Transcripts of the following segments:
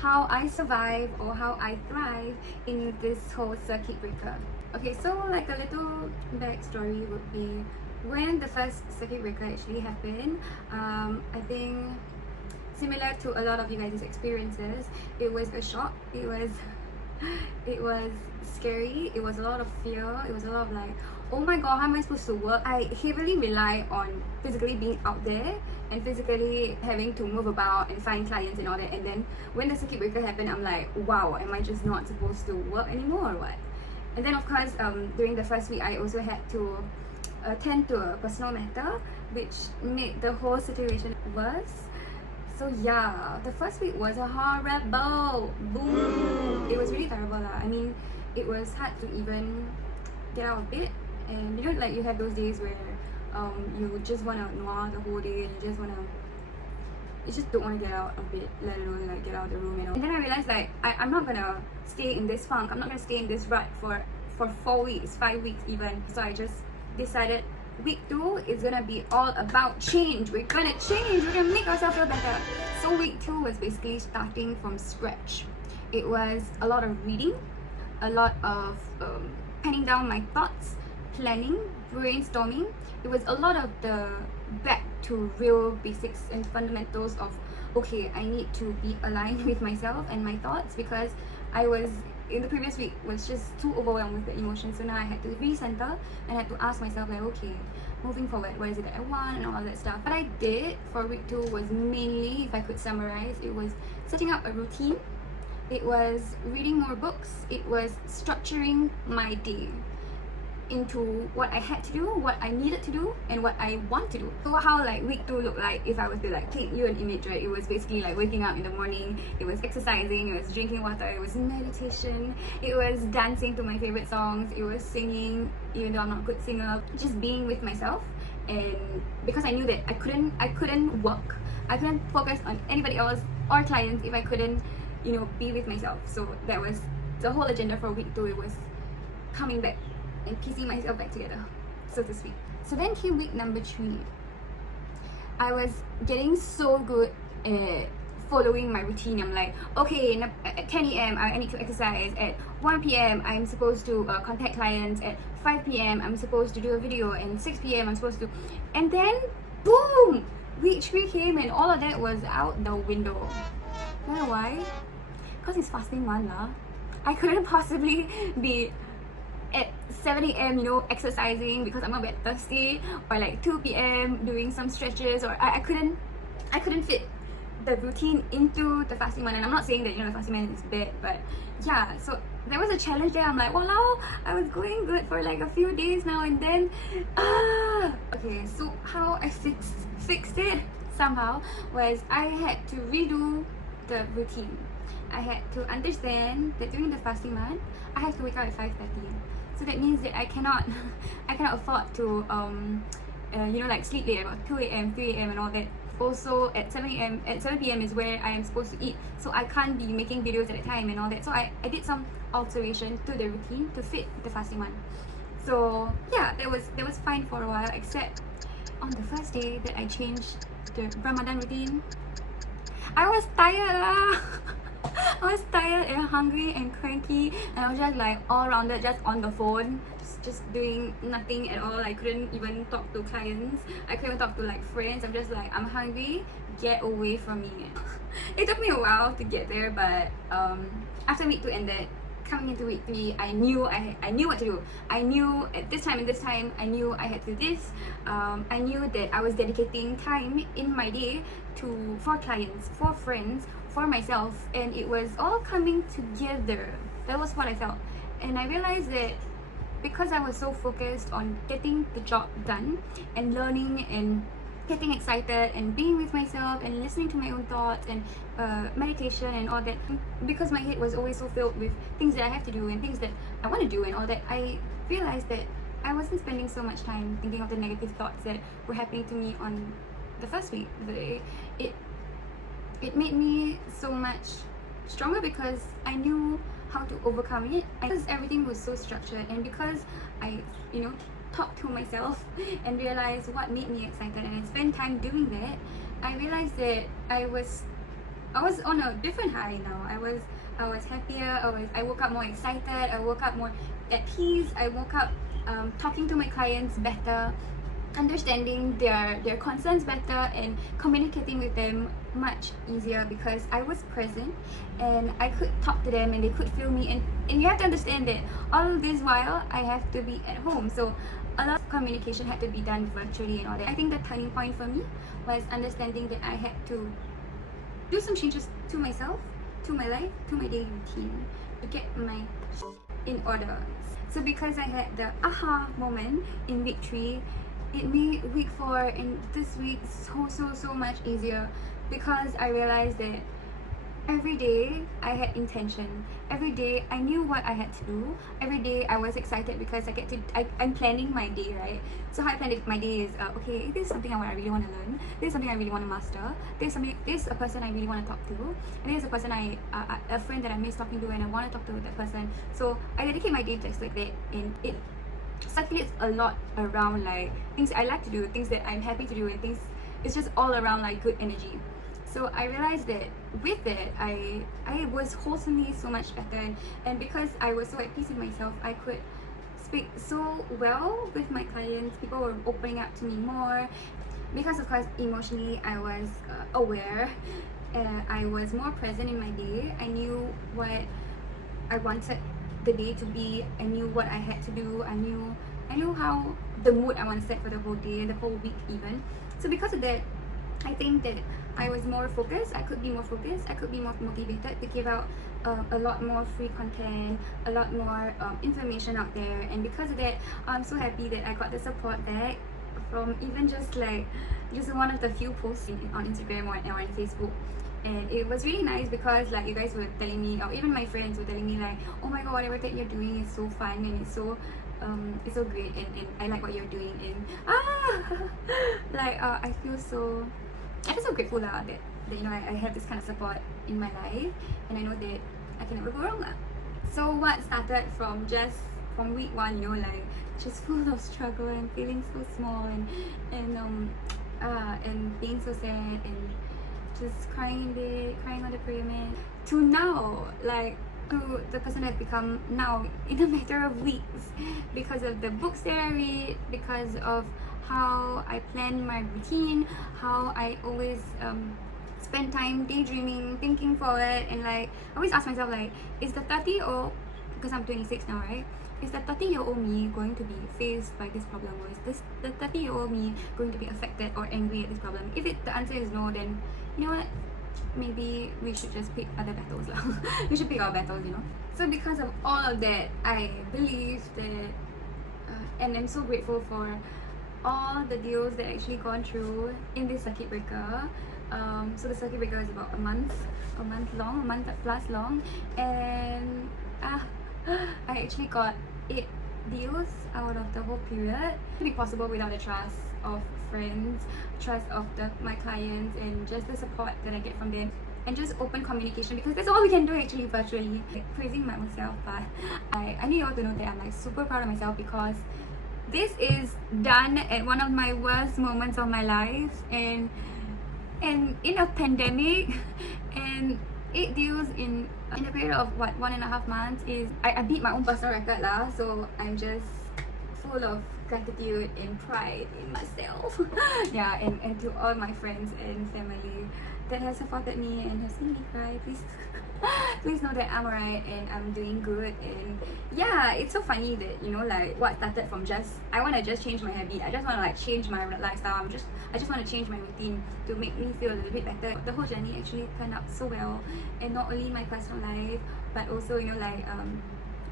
how I survive or how I thrive in this whole circuit breaker. Okay, so like a little backstory would be when the first circuit breaker actually happened. I think similar to a lot of you guys' experiences, it was a shock. It was scary. It was a lot of fear. It was a lot of like, oh my god, how am I supposed to work? I heavily rely on physically being out there and physically having to move about and find clients and all that. And then when the circuit breaker happened, I'm like, wow, am I just not supposed to work anymore or what? And then of course, during the first week, I also had to attend to a personal matter, which made the whole situation worse. So yeah, the first week was a horrible. Boom! It was really terrible lah. I mean, it was hard to even get out of bed, and you know, like you have those days where you just wanna noir the whole day, and you just don't want to get out of bed, let alone like get out of the room and all. And then I realized like I'm not gonna stay in this funk. I'm not gonna stay in this rut for 4 weeks, 5 weeks even. So I just decided week 2 is gonna be all about change. We're gonna change. We're gonna make ourselves feel better. So week 2 was basically starting from scratch. It was a lot of reading, a lot of penning down my thoughts, planning, brainstorming. It was a lot of the back to real basics and fundamentals of, okay, I need to be aligned with myself and my thoughts, because I was in the previous week was just too overwhelmed with the emotions. So now I had to recenter and I had to ask myself like, okay, moving forward, what is it that I want and all that stuff. What I did for week 2 was mainly, if I could summarize, it was setting up a routine, it was reading more books, it was structuring my day into what I had to do, what I needed to do, and what I want to do. So how like week 2 looked like, if I was to like paint you an image, right? It was basically like waking up in the morning, it was exercising, it was drinking water, it was meditation, it was dancing to my favorite songs, it was singing, even though I'm not a good singer, just being with myself. And because I knew that I couldn't work, I couldn't focus on anybody else or clients if I couldn't, you know, be with myself. So that was the whole agenda for week 2. It was coming back and piecing myself back together, so to speak. So then came week number 3. I was getting so good at following my routine. I'm like, okay, at 10 a.m. I need to exercise. At 1 p.m. I'm supposed to contact clients. At 5 p.m. I'm supposed to do a video. And 6 p.m. I'm supposed to... And then, boom! Week 3 came and all of that was out the window. You know why? Because it's fasting month lah. I couldn't possibly be at 7 a.m, you know, exercising because I'm a bit thirsty, or like 2 p.m. doing some stretches, or I couldn't fit the routine into the fasting month. And I'm not saying that, you know, the fasting month is bad, but yeah, so there was a challenge there. I'm like, walao, I was going good for like a few days now, and then okay, so how I fixed it somehow was I had to redo the routine. I had to understand that during the fasting month, I have to wake up at 5:30. So that means that I cannot afford to you know, like sleep late about 2 a.m, 3 a.m and all that. Also at 7 a.m, at 7 p.m. is where I am supposed to eat, so I can't be making videos at that time and all that. So I did some alteration to the routine to fit the fasting month. So yeah, that was fine for a while, except on the first day that I changed the Ramadan routine, I was tired. I was tired and hungry and cranky, and I was just like all rounded, just on the phone, just doing nothing at all. I couldn't even talk to clients, I couldn't even talk to like friends. I'm just like, I'm hungry, get away from me. It took me a while to get there, but after week 2 ended, coming into week 3, I knew what to do. I knew at this time and this time, I knew I had to do this. I knew that I was dedicating time in my day for clients, for friends, for myself, and it was all coming together. That was what I felt. And I realized that because I was so focused on getting the job done and learning and getting excited and being with myself and listening to my own thoughts and meditation and all that, because my head was always so filled with things that I have to do and things that I want to do and all that, I realized that I wasn't spending so much time thinking of the negative thoughts that were happening to me on the first week. It made me so much stronger because I knew how to overcome it. Because everything was so structured, and because I, you know, talked to myself and realized what made me excited, and I spent time doing that, I realized that I was I was on a different high now. I was happier. I woke up more excited. I woke up more at peace. I woke up talking to my clients better, understanding their concerns better, and communicating with them much easier because I was present and I could talk to them and they could feel me, and you have to understand that all this while I have to be at home, so a lot of communication had to be done virtually and all that. I think the turning point for me was understanding that I had to do some changes to myself, to my life, to my daily routine to get my in order. So because I had the aha moment in week 3, it made week 4 and this week so much easier because I realized that every day I had intention. Every day I knew what I had to do. Every day I was excited because I'm planning my day, right? So how I planned my day is okay, this is something I really want to learn. This is something I really want to master. This is a person I really want to talk to, and this is a person a friend that I miss talking to and I want to talk to that person. So I dedicate my day just like that, and it circulates a lot around like things I like to do, things that I'm happy to do, and things, it's just all around like good energy. So I realized that with it, I was wholesomely so much better, and because I was so at peace with myself, I could speak so well with my clients. People were opening up to me more because, of course, emotionally I was aware. I was more present in my day. I knew what I wanted the day to be. I knew what I had to do. I knew how the mood I want to set for the whole day, the whole week even. So because of that, I think that I was more focused. I could be more focused. I could be more motivated to give out a lot more free content, a lot more information out there. And because of that, I'm so happy that I got the support back from even just one of the few posts on Instagram or on Facebook. And it was really nice because like you guys were telling me, or even my friends were telling me like, oh my god, whatever that you're doing is so fun and it's so great, and I like what you're doing, and I feel so grateful that you know I have this kind of support in my life, and I know that I can never go wrong. So what started from week 1, you know, like just full of struggle and feeling so small and being so sad and just crying in bed, crying on the prayer mat, to now, like to the person I've become now in a matter of weeks because of the books that I read, because of how I plan my routine, how I always spend time daydreaming, thinking forward, and like I always ask myself like, is the 30-year-old, because I'm 26 now, right? Is the 30-year-old me going to be faced by this problem, or is the 30-year-old me going to be affected or angry at this problem? If the answer is no, then you know what? Maybe we should just pick other battles lah. We should pick our battles, you know. So because of all of that, I believe that, and I'm so grateful for all the deals that I actually gone through in this circuit breaker. So the circuit breaker is about a month plus long, and I actually got 8 deals out of the whole period. It would be possible without the trust of friends, trust of my clients, and just the support that I get from them, and just open communication, because that's all we can do actually virtually. Like, praising my own self, but I need you all to know that I'm like super proud of myself because this is done at one of my worst moments of my life, and in a pandemic, and 8 deals in a period of what, 1.5 months is I beat my own personal record lah. So I'm just full of gratitude and pride in myself. Yeah, and to all my friends and family that has supported me and has seen me cry, please know that I'm alright and I'm doing good. And yeah, it's so funny that, you know, like what started from I want to just change my habit, I just want to like change my lifestyle, I just want to change my routine to make me feel a little bit better. The whole journey actually turned out so well, and not only my personal life but also, you know, like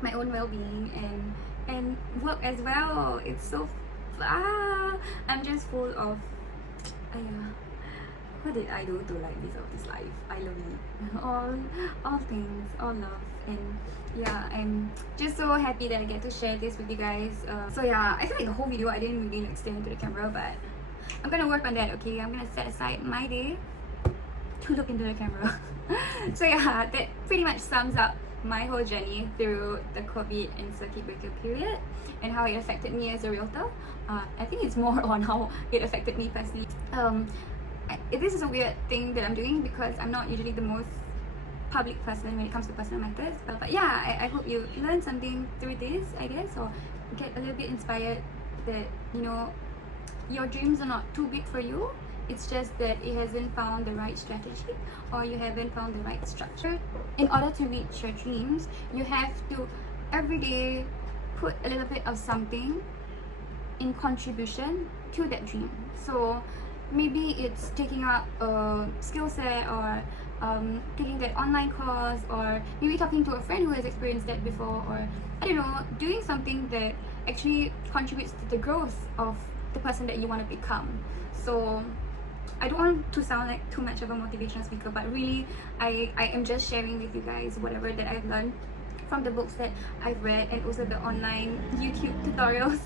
my own well-being and work as well. It's so I'm just full of what did I do to like deserve this life? I love it. All things, all love, and yeah, I'm just so happy that I get to share this with you guys. So yeah, I feel like the whole video I didn't really like stare into the camera, but I'm gonna work on that. Okay, I'm gonna set aside my day to look into the camera. So yeah, that pretty much sums up my whole journey through the COVID and circuit breaker period and how it affected me as a realtor. I think it's more on how it affected me personally. this is a weird thing that I'm doing because I'm not usually the most public person when it comes to personal matters, but yeah, I hope you learn something through this, I guess, or get a little bit inspired that, you know, your dreams are not too big for you. It's just that it hasn't found the right strategy, or you haven't found the right structure. In order to reach your dreams, you have to every day put a little bit of something in contribution to that dream. So maybe it's taking up a skill set, or taking that online course, or maybe talking to a friend who has experienced that before, or I don't know, doing something that actually contributes to the growth of the person that you want to become. So I don't want to sound like too much of a motivational speaker, but really I am just sharing with you guys whatever that I've learned from the books that I've read, and also the online YouTube tutorials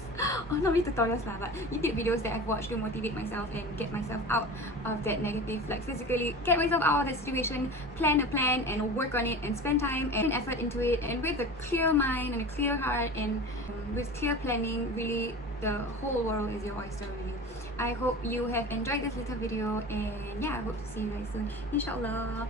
or not really tutorials lah, but YouTube videos that I've watched to motivate myself and get myself out of that negative, like physically get myself out of that situation, plan a plan and work on it and spend time and effort into it, and with a clear mind and a clear heart, and with clear planning, really the whole world is your oyster, really. I hope you have enjoyed this little video, and yeah, I hope to see you guys soon, inshallah.